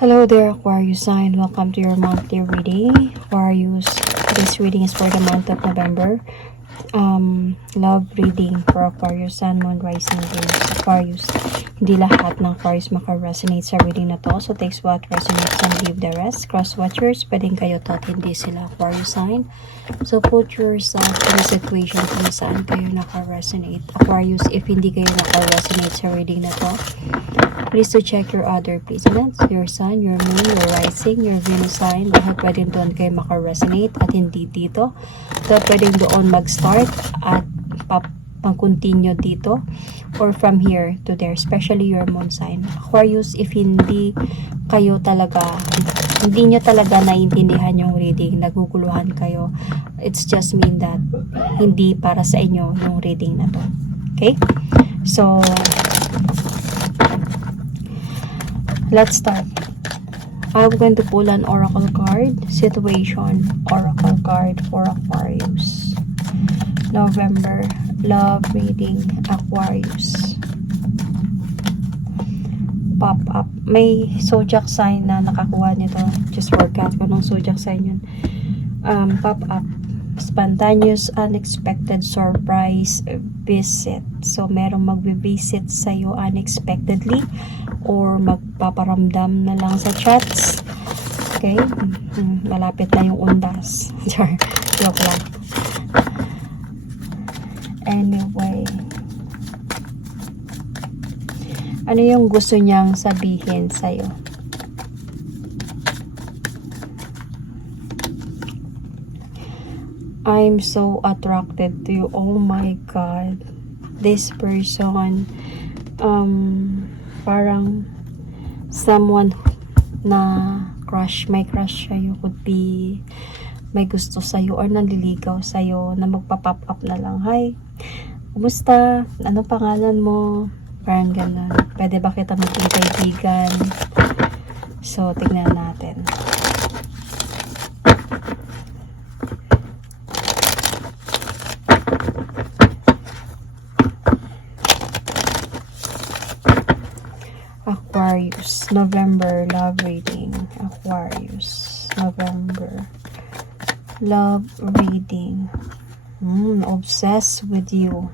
Hello there, Aquarius sign. Welcome to your monthly reading. Aquarius, this reading is for the month of November. Love reading for Aquarius, Sun, Moon, Rising, Venus. Aquarius, hindi lahat ng Aquarius maka-resonate sa reading na to. So, takes what resonates and leave the rest. Cross-watchers, pwedeng kayo tot, hindi sila Aquarius sign. So, put yourself in a situation kung saan kayo naka-resonate. Aquarius, if hindi kayo naka-resonate sa reading na to, please to check your other placements, your sun, your moon, your rising, your Venus sign. Dahil pwedeng doon kayo maka-resonate at hindi dito. Dahil pwedeng doon mag-start at pang-continue dito or from here to there, especially your moon sign. Aquarius, if hindi kayo talaga, hindi nyo talaga naiintindihan yung reading, naguguluhan kayo, it's just mean that hindi para sa inyo yung reading na to. Okay? So, let's start. I'm going to pull an oracle card, situation oracle card for Aquarius. November love reading Aquarius. Pop up. May zodiac sign na nakakuha nito. Just forgot ko nung zodiac sign yun. Pop up. Spontaneous, unexpected surprise visit. So, merong magbe-visit sa'yo unexpectedly or magpaparamdam na lang sa chats. Okay? Malapit na yung undas. Joke lang. Anyway. Ano yung gusto niyang sabihin sa'yo? I'm so attracted to you. Oh my God. This person, parang someone na crush, may crush sa'yo, could be may gusto sa'yo or nanliligaw sa'yo na magpa-pop up na lang. Hi, kumusta? Anong pangalan mo? Parang gano'n. Pwede ba kita maging kaibigan? So, tignan natin. Aquarius, November love reading. Aquarius, November love reading. Obsessed with you.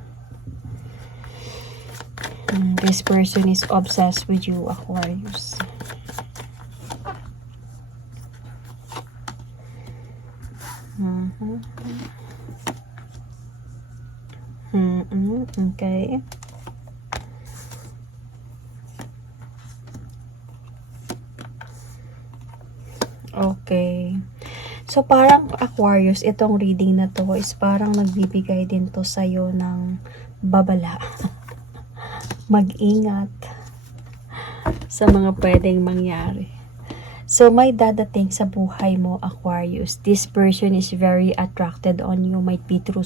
This person is obsessed with you, Aquarius. Okay. Okay. So, parang Aquarius, itong reading na to is parang nagbibigay din to sa'yo ng babala. Mag-ingat sa mga pwedeng mangyari. So, may dadating sa buhay mo, Aquarius. This person is very attracted on you. Might be through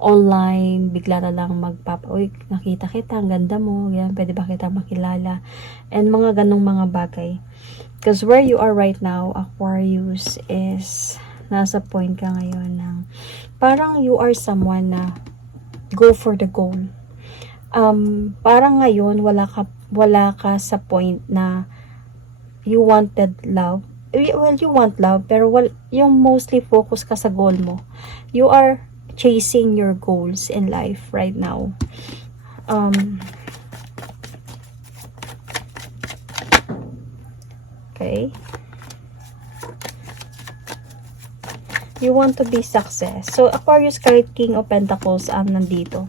online, bigla na lang uy, nakita kita, ang ganda mo, yan, pwede ba kita makilala? And mga ganong mga bagay. Because where you are right now, Aquarius, is nasa point ka ngayon ng parang you are someone na go for the goal. Parang ngayon wala ka sa point na you wanted love. Well, you want love, pero yung mostly focus ka sa goal mo. You are chasing your goals in life right now. Okay. You want to be success. So, Aquarius, kahit King of Pentacles ang nandito.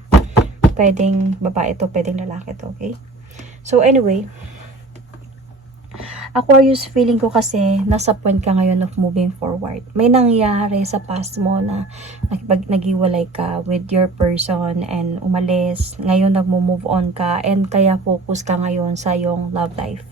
Pwedeng babae to, pwedeng lalaki to, okay? So, anyway, Aquarius, feeling ko kasi nasa point ka ngayon of moving forward. May nangyari sa past mo na naghiwalay ka with your person and umalis. Ngayon nagmo-move on ka and kaya focus ka ngayon sa yung love life.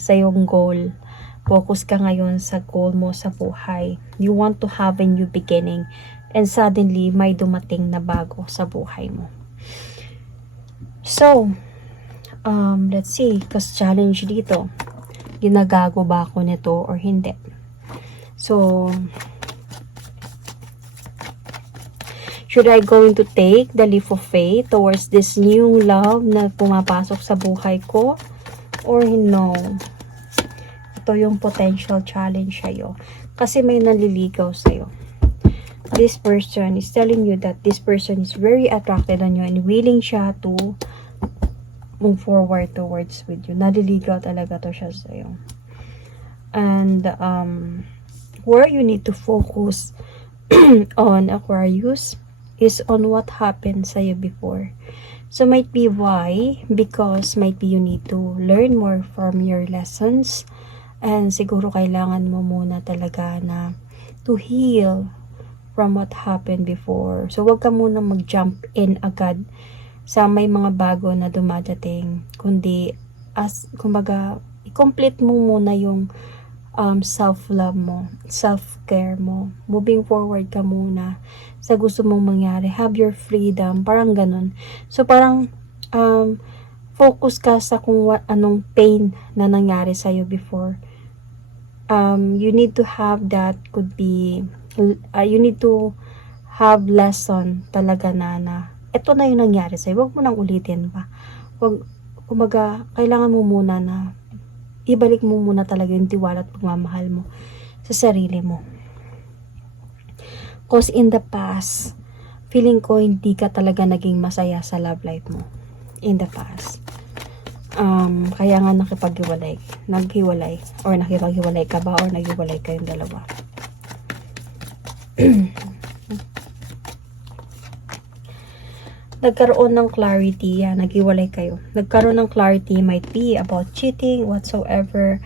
Sa yung goal. Focus ka ngayon sa goal mo sa buhay. You want to have a new beginning and suddenly may dumating na bago sa buhay mo. So, let's see, kasi challenge dito. Ginagago ba ako nito or hindi? So, should I going to take the leap of faith towards this new love na pumapasok sa buhay ko? or no. Ito yung potential challenge sa'yo. Kasi may naliligaw sa'yo. This person is telling you that this person is very attracted on you and willing siya to move forward towards with you. Naliligaw talaga to siya sa'yo. And where you need to focus on, Aquarius, is on what happened sa'yo before. So might be why, because might be you need to learn more from your lessons, and siguro kailangan mo muna talaga na to heal from what happened before. So wag ka muna mag-jump in agad sa may mga bago na dumadating, kundi kumbaga i-complete mo muna yung self-love mo, self-care mo. Moving forward ka muna sa gusto mong mangyari. Have your freedom. Parang ganun. So, parang focus ka sa kung anong pain na nangyari sa'yo before. You need to have that, could be, you need to have lesson talaga na ito na yung nangyari sa'yo. Huwag mo nang ulitin pa. Kumaga, kailangan mo muna na ibalik mo muna talaga yung tiwala at pagmamahal mo sa sarili mo. Because in the past, feeling ko hindi ka talaga naging masaya sa love life mo. In the past. Kaya nga nakipaghiwalay ka ba, or naghiwalay kayong dalawa. Nagkaroon ng clarity, naghiwalay kayo. Nagkaroon ng clarity, might be about cheating, whatsoever,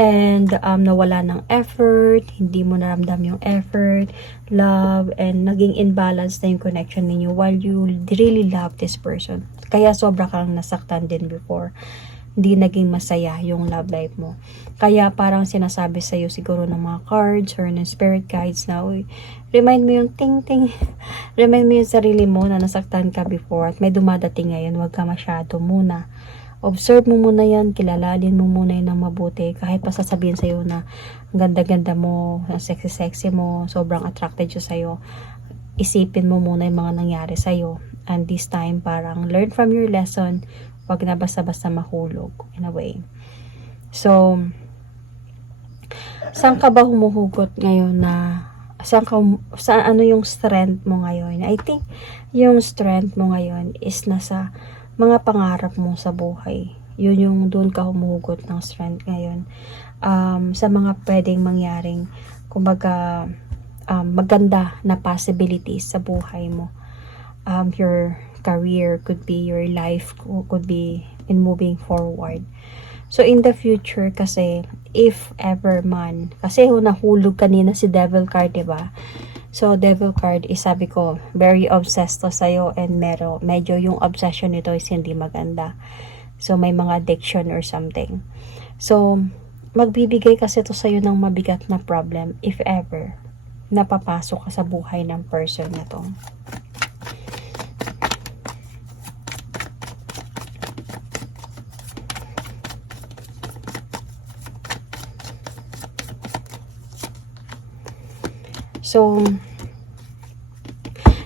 and nawala ng effort, hindi mo naramdam yung effort, love, and naging imbalance na yung connection ninyo while you really love this person. Kaya sobra kang nasaktan din before. Hindi naging masaya yung love life mo. Kaya parang sinasabi sa'yo siguro ng mga cards or ng spirit guides na, uy, remind mo yung ting-ting. Remind mo yung sarili mo na nasaktan ka before at may dumadating ngayon. Huwag ka masyado muna. Observe mo muna yan. Kilalanin mo muna yun ng mabuti. Kahit pa sasabihin sa'yo na ang ganda-ganda mo, ang sexy-sexy mo, sobrang attracted siya sa'yo. Isipin mo muna yung mga nangyari sa'yo. And this time, parang learn from your lesson. Huwag na basta-basta mahulog in a way. So, saan ka ba humuhugot ngayon na saan ano yung strength mo ngayon? I think yung strength mo ngayon is nasa mga pangarap mo sa buhay. Yun yung doon ka humuhugot ng strength ngayon. Sa mga pwedeng mangyaring, kumbaga, maganda na possibilities sa buhay mo. Your career, could be your life, could be in moving forward. So in the future kasi, if ever man, kasi nahulog kanina si Devil card, diba? So Devil card is, sabi ko, very obsessed to sa'yo, and medyo yung obsession nito is hindi maganda. So may mga addiction or something. So magbibigay kasi to sa'yo ng mabigat na problem if ever napapasok ka sa buhay ng person na to. So,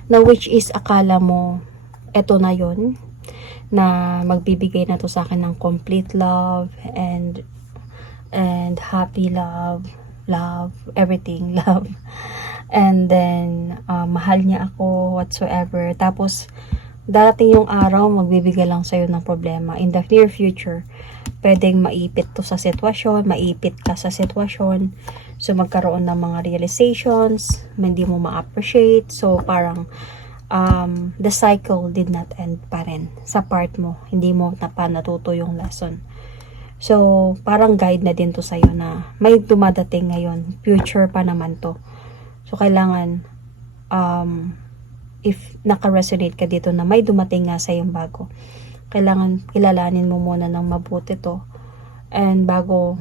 na which is akala mo, eto na yon, na magbibigay na to sa akin ng complete love and happy love, everything, love. And then, mahal niya ako, whatsoever. Tapos, darating yung araw, magbibigay lang sa'yo ng problema. In the near future, pwedeng maipit to sa sitwasyon, maipit ka sa sitwasyon. So, magkaroon ng mga realizations, hindi mo ma-appreciate. So, parang, the cycle did not end pa rin sa part mo. Hindi mo natuto yung lesson. So, parang guide na din to sa'yo na may dumadating ngayon. Future pa naman to. So, kailangan, if naka-resonate ka dito na may dumating nga sa'yong bago, kailangan kilalanin mo muna ng mabuti to. And bago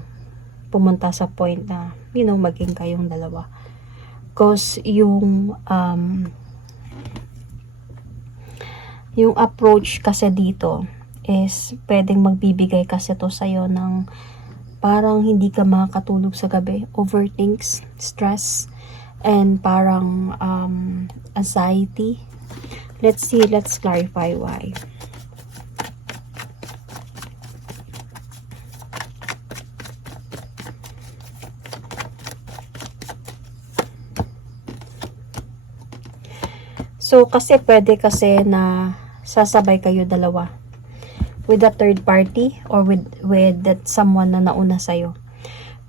pumunta sa point na, maging kayong dalawa. Because yung approach kasi dito is pwedeng magbibigay kasi to sa'yo ng parang hindi ka makakatulog sa gabi, overthinks, stress, and parang anxiety. Let's clarify why. So, kasi pwede kasi na sasabay kayo dalawa with a third party or with that someone na nauna sa'yo.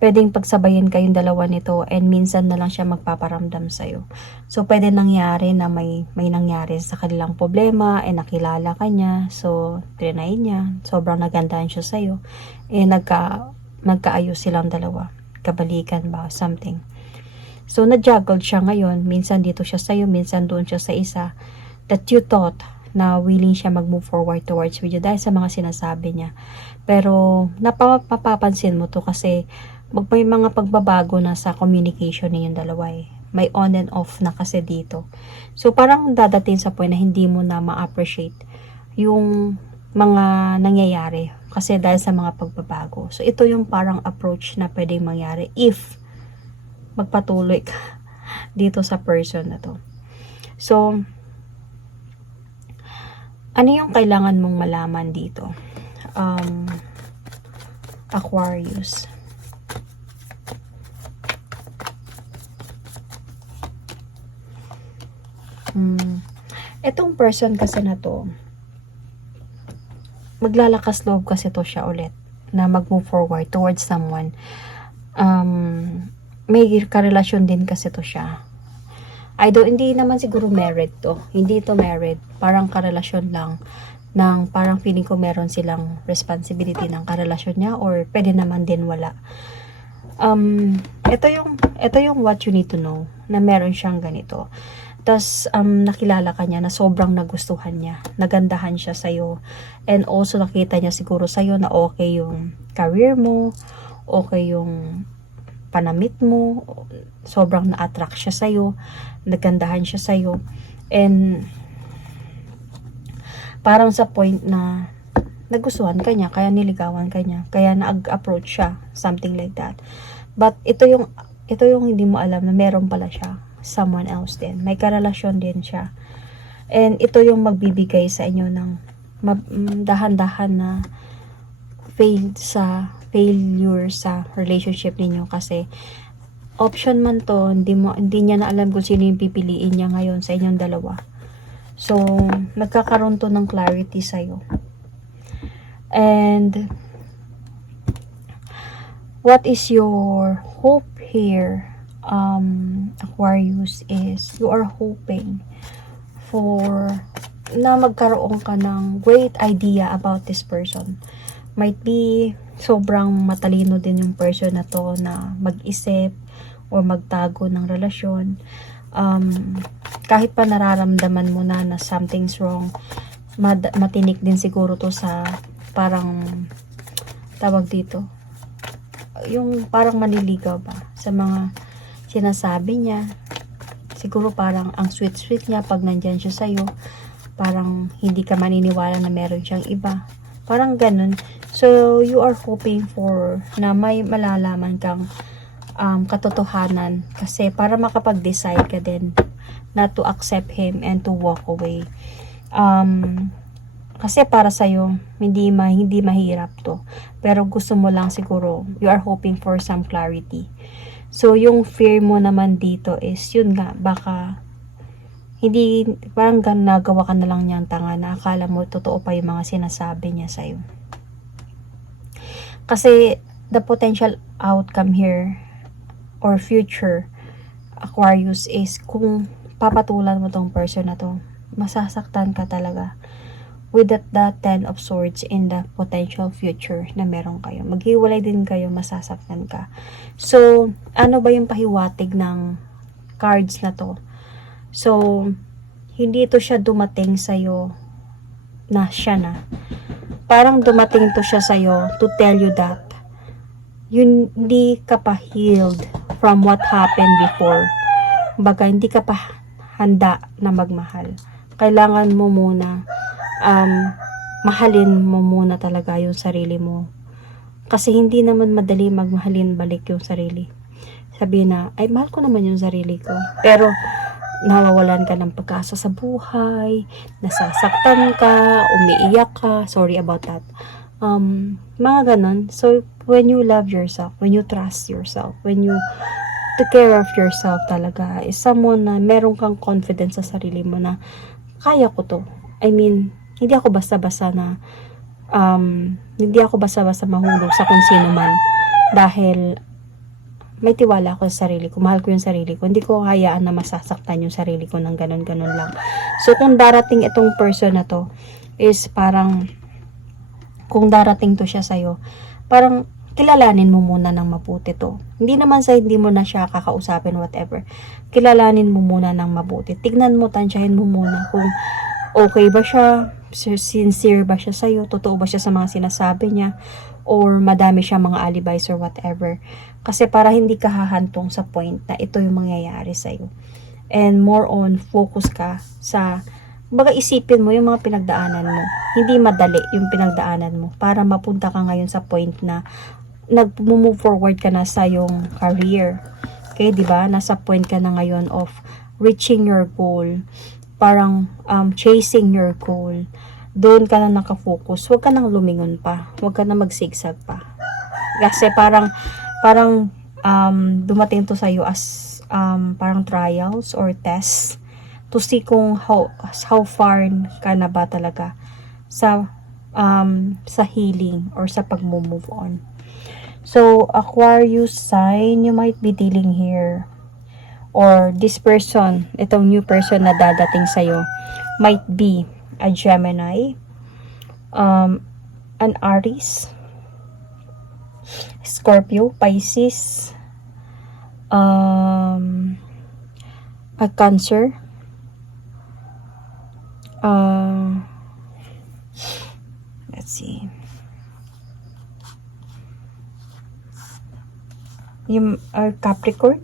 Pwedeng pagsabayin kayong dalawa nito and minsan na lang siya magpaparamdam sa'yo. So, pwede nangyari na may nangyari sa kanilang problema and nakilala ka niya. So, trinay niya. Sobrang nagandahan siya sa'yo. Eh, nagkaayos silang dalawa. Kabalikan ba? Something. So, na-juggled siya ngayon. Minsan dito siya sa'yo, minsan doon siya sa isa. That you thought na willing siya mag-move forward towards with you dahil sa mga sinasabi niya. Pero, napapansin mo to kasi may mga pagbabago na sa communication ninyong dalawa eh. May on and off na kasi dito. So, parang dadating sa point na hindi mo na ma-appreciate yung mga nangyayari kasi dahil sa mga pagbabago. So, ito yung parang approach na pwedeng mangyari if magpatuloy ka dito sa person na to. So, ano yung kailangan mong malaman dito? Aquarius. Itong person kasi na to, maglalakas loob kasi to siya ulit na mag-move forward towards someone. May karelasyon din kasi to siya. Hindi naman siguro married to. Hindi to married. Parang karelasyon lang ng parang feeling ko meron silang responsibility ng karelasyon niya or pwede naman din wala. Ito yung what you need to know na meron siyang ganito. Tas nakilala ka niya na sobrang nagustuhan niya. Nagandahan siya sa'yo. And also nakita niya siguro sa'yo na okay yung career mo, okay yung panamit mo, sobrang na-attract siya sa'yo, nagandahan siya sa'yo. And parang sa point na nagustuhan ka niya, kaya niligawan ka niya, kaya nag-approach siya, something like that. But ito yung hindi mo alam na meron pala siya someone else din. May karelasyon din siya. And ito yung magbibigay sa inyo ng dahan-dahan na failure sa relationship ninyo kasi option man to, hindi niya na alam kung sino yung pipiliin niya ngayon sa inyong dalawa. So, nagkakaroon to ng clarity sa'yo. And what is your hope here? Aquarius, is you are hoping for na magkaroon ka ng great idea about this person. Might be sobrang matalino din yung person na to na mag-isip or magtago ng relasyon. Kahit pa nararamdaman mo na something's wrong, matinik din siguro to sa parang tawag dito, yung parang maniligaw ba sa mga sinasabi niya. Siguro parang ang sweet niya pag nandyan siya sa'yo. Parang hindi ka maniniwala na meron siyang iba. Parang ganun. So, you are hoping for na may malalaman kang katotohanan. Kasi para makapag-decide ka din not to accept him and to walk away. Kasi para sa'yo, hindi mahirap to. Pero gusto mo lang siguro, you are hoping for some clarity. So, yung fear mo naman dito is, yun nga, baka, parang nagawa ka na lang niyang tanga na akala mo totoo pa yung mga sinasabi niya sa'yo. Kasi, the potential outcome here, or future, Aquarius, is kung papatulan mo tong person na to, masasaktan ka talaga. With that 10 of swords in the potential future na meron kayo. Maghiwalay din kayo, masasaktan ka. So, ano ba yung pahiwatig ng cards na to? So, hindi to siya dumating sa'yo na siya na. Parang dumating to siya sa'yo to tell you that hindi ka pa healed from what happened before. Baga, hindi ka pa handa na magmahal. Kailangan mo muna mahalin mo muna talaga yung sarili mo. Kasi hindi naman madali magmahalin balik yung sarili. Sabi na, ay mahal ko naman yung sarili ko. Pero, nawawalan ka ng pag-asa sa buhay, nasasaktan ka, umiiyak ka, sorry about that. Mga ganon. So, when you love yourself, when you trust yourself, when you to care of yourself talaga is someone na meron kang confidence sa sarili mo na kaya ko to. I mean, hindi ako basta-basta mahulog sa kung sino man dahil may tiwala ako sa sarili ko, mahal ko yung sarili ko, hindi ko hayaan na masasaktan yung sarili ko ng ganun-ganun lang. So, kung darating itong person na to, is parang, kung darating to siya sa'yo, parang, kilalanin mo muna ng mabuti to. Hindi naman sa hindi mo na siya kakausapin, whatever. Kilalanin mo muna ng mabuti. Tignan mo, tansyahin mo muna kung okay ba siya, sincere ba siya sa'yo, totoo ba siya sa mga sinasabi niya, or madami siya mga alibis or whatever. Kasi para hindi ka hahantong sa point na ito yung mangyayari sa'yo. And more on, focus ka sa, baga isipin mo yung mga pinagdaanan mo. Hindi madali yung pinagdaanan mo para mapunta ka ngayon sa point na nag-move forward ka na sa yung career. Okay, di ba? Nasa point ka na ngayon of reaching your goal. Parang chasing your goal. Doon ka na nakafocus. Huwag ka nang lumingon pa. Huwag ka na magsigsag pa. Kasi parang dumating to sa'yo as parang trials or tests to see kung how far ka na ba talaga sa healing or sa pag-move on. So, Aquarius sign, you might be dealing here, or this person, itong new person na dadating sa'yo, might be a Gemini, an Aries, Scorpio, Pisces, a Cancer, let's see, yung Capricorn.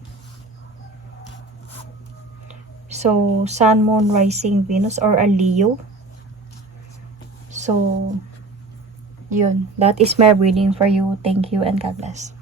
So, Sun, Moon, Rising, Venus, or a Leo. So, yun. That is my reading for you. Thank you and God bless.